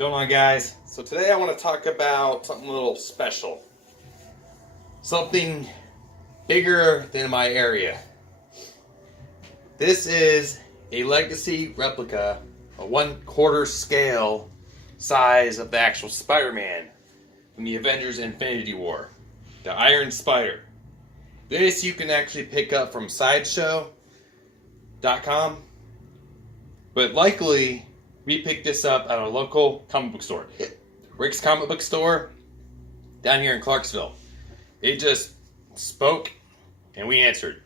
going on, guys? So today I want to talk about something a little special. Something bigger than my area. This is a legacy replica, a 1/4 scale size of the actual Spider-Man from the Avengers Infinity War. The Iron Spider. This you can actually pick up from sideshow.com. But likely, we picked this up at our local comic book store. Rick's Comic Book Store down here in Clarksville. It just spoke and we answered.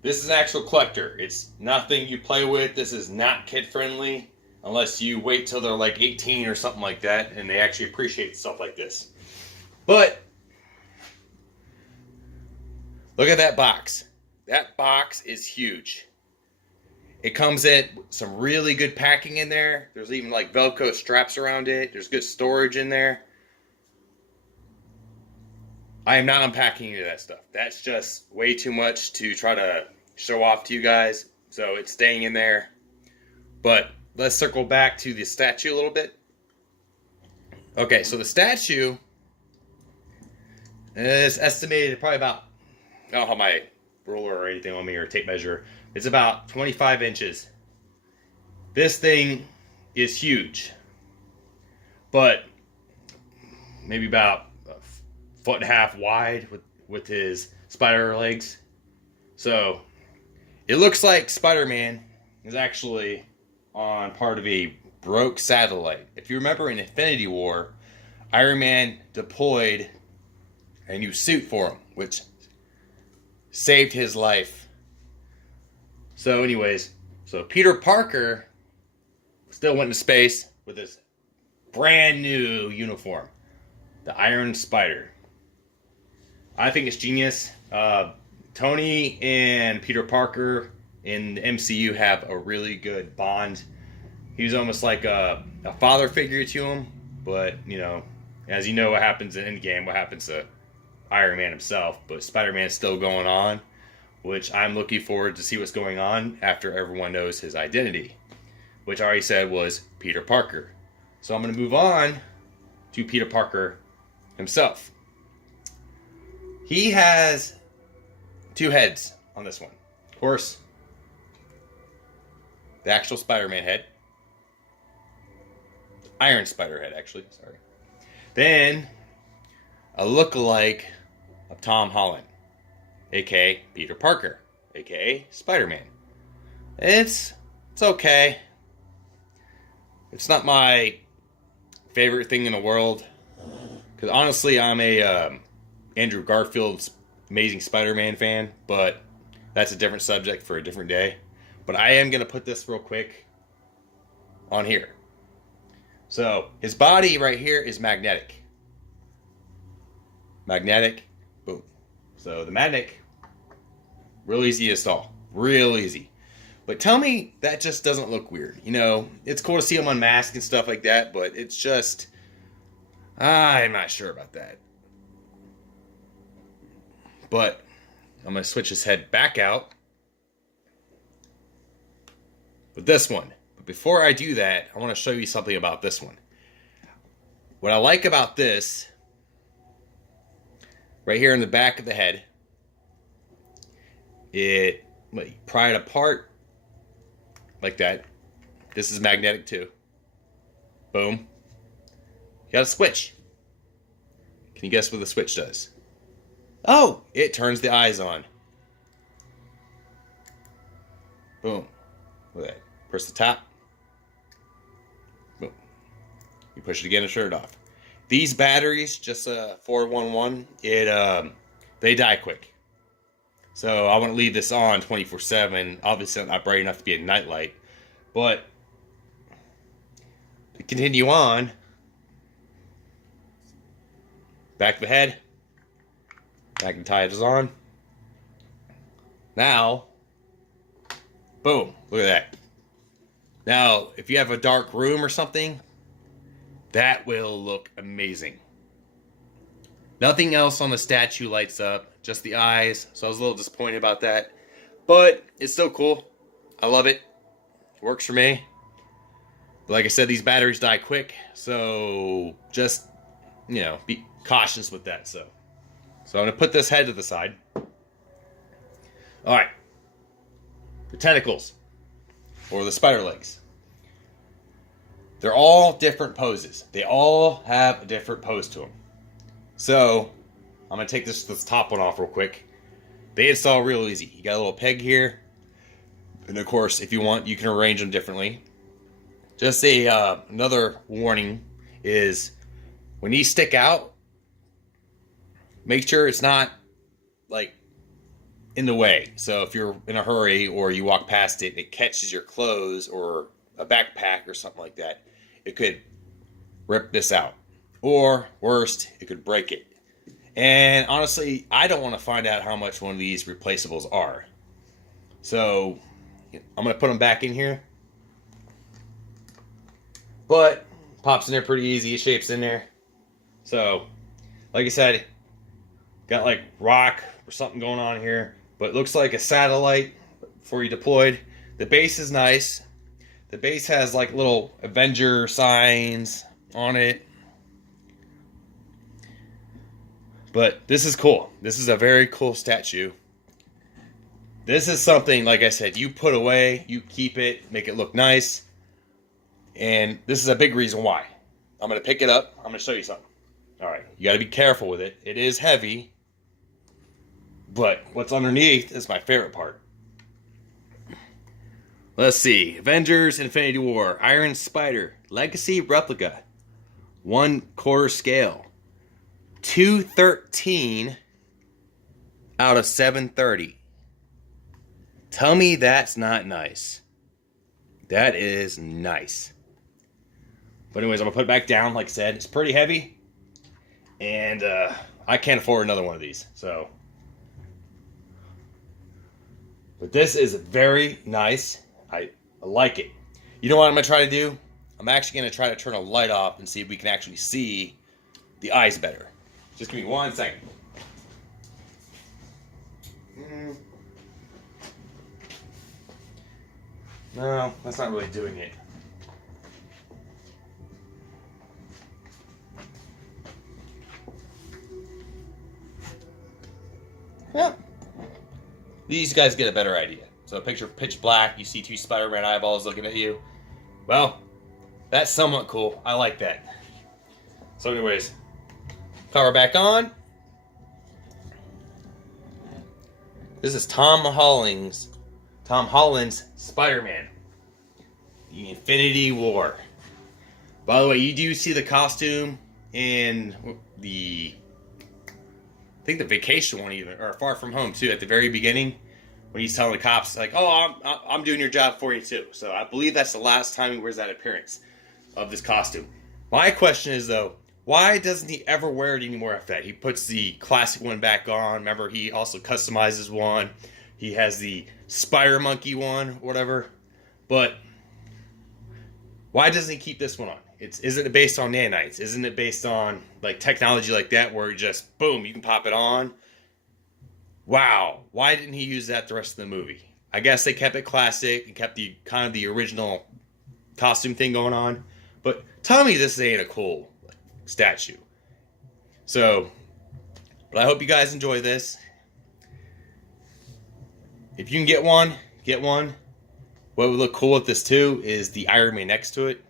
This is an actual collector. It's nothing you play with. This is not kid friendly unless you wait till they're like 18 or something like that and they actually appreciate stuff like this. But look at that box. That box is huge. It comes in some really good packing in there. There's even like Velcro straps around it. There's good storage in there. I am not unpacking any of that stuff. That's just way too much to try to show off to you guys. So it's staying in there. But let's circle back to the statue a little bit. Okay, so the statue is estimated probably about, I don't have my ruler or anything on me or tape measure. It's about 25 inches. This thing is huge. But maybe about a 1.5 feet wide with his spider legs. So it looks like Spider-Man is actually on part of a broke satellite. If you remember in Infinity War, Iron Man deployed a new suit for him, which saved his life. So anyways, so Peter Parker still went into space with his brand new uniform, the Iron Spider. I think it's genius. Tony and Peter Parker in the MCU have a really good bond. He was almost like a father figure to him, but you know, as you know what happens in Endgame, what happens to Iron Man himself, but Spider-Man's still going on, which I'm looking forward to see what's going on after everyone knows his identity, which I already said was Peter Parker. So I'm going to move on to Peter Parker himself. He has 2 heads on this one. Of course, the actual Spider-Man head. Iron Spider head, actually. Sorry. Then a look-alike of Tom Holland, aka Peter Parker, aka Spider-Man. It's okay. It's not my favorite thing in the world, because honestly, I'm a Andrew Garfield's Amazing Spider-Man fan, but that's a different subject for a different day. But I am going to put this real quick on here. So, his body right here is magnetic. Magnetic, boom. So, the magnetic, real easy to install. Real easy. But tell me that just doesn't look weird. You know, it's cool to see him unmasked and stuff like that, but it's just, I'm not sure about that. But I'm going to switch his head back out with this one. But before I do that, I want to show you something about this one. What I like about this, right here in the back of the head, it pry it apart like that. This is magnetic too. Boom. You got a switch. Can you guess what the switch does? Oh, it turns the eyes on. Boom. Look at that. Press the top. Boom. You push it again to turn it off. These batteries, just 411, they die quick. So I want to leave this on 24/7. Obviously not bright enough to be a nightlight. But to continue on, back of the head, back and tie it is on. Now, boom, look at that. Now, if you have a dark room or something, that will look amazing. Nothing else on the statue lights up, just the eyes. So I was a little disappointed about that. But it's still cool. I love it. It works for me. But like I said, these batteries die quick, so just, be cautious with that. So I'm gonna put this head to the side. All right, the tentacles or the spider legs. They're all different poses. They all have a different pose to them. So I'm gonna take this top one off real quick. They install real easy. You got a little peg here, and of course, if you want, you can arrange them differently. Just another warning is when these stick out, make sure it's not like in the way. So if you're in a hurry or you walk past it and it catches your clothes or a backpack or something like that, it could rip this out. Or worst, it could break it. And honestly, I don't want to find out how much one of these replaceables are. So I'm going to put them back in here. But pops in there pretty easy. It shapes in there. So, like I said, got like rock or something going on here. But it looks like a satellite before you deployed. The base is nice. The base has like little Avenger signs on it. But this is cool. This is a very cool statue. This is something, like I said, you put away, you keep it, make it look nice. And this is a big reason why. I'm going to pick it up. I'm going to show you something. All right. You got to be careful with it. It is heavy. But what's underneath is my favorite part. Let's see. Avengers Infinity War. Iron Spider. Legacy Replica. 1/4 scale. 213 out of 730. Tell me that's not nice. That is nice. But anyways, I'm going to put it back down. Like I said, it's pretty heavy. And I can't afford another one of these. But this is very nice. I like it. You know what I'm going to try to do? I'm actually going to try to turn a light off and see if we can actually see the eyes better. Just give me 1 second. No, that's not really doing it. Yeah. These guys get a better idea. So picture pitch black, you see 2 Spider-Man eyeballs looking at you. Well, that's somewhat cool. I like that. So anyways, power back on. This is Tom Holland's Spider-Man. The Infinity War. By the way, you do see the costume in I think the vacation one even, or Far From Home too, at the very beginning, when he's telling the cops, like, oh, I'm doing your job for you too. So I believe that's the last time he wears that appearance of this costume. My question is though, why doesn't he ever wear it anymore after that? He puts the classic one back on. Remember, he also customizes one. He has the Spider Monkey one, whatever. But why doesn't he keep this one on? Isn't it based on nanites? Isn't it based on like technology like that where just boom, you can pop it on? Wow, why didn't he use that the rest of the movie? I guess they kept it classic and kept the kind of the original costume thing going on. But tell me this ain't a cool statue. So, but I hope you guys enjoy this. If you can get one, get one. What would look cool with this too is the Iron Man next to it.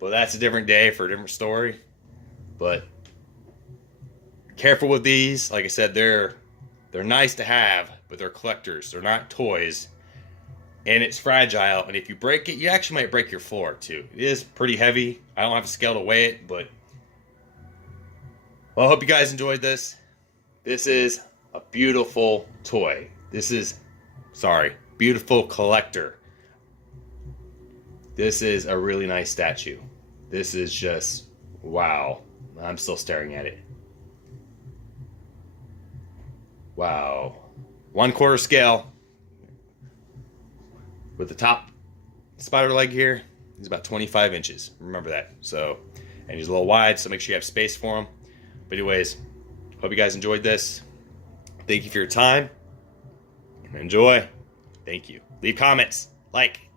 But that's a different day for a different story. But careful with these. Like I said, they're nice to have, but they're collectors. They're not toys. And it's fragile. And if you break it, you actually might break your floor too. It is pretty heavy. I don't have a scale to weigh it, but well, I hope you guys enjoyed this. This is a beautiful toy. Beautiful collector. This is a really nice statue. This is just, wow. I'm still staring at it. Wow. 1/4 scale. With the top spider leg here, he's about 25 inches. Remember that. So, and he's a little wide, so make sure you have space for him. But anyways, hope you guys enjoyed this. Thank you for your time. Enjoy. Thank you. Leave comments. Like.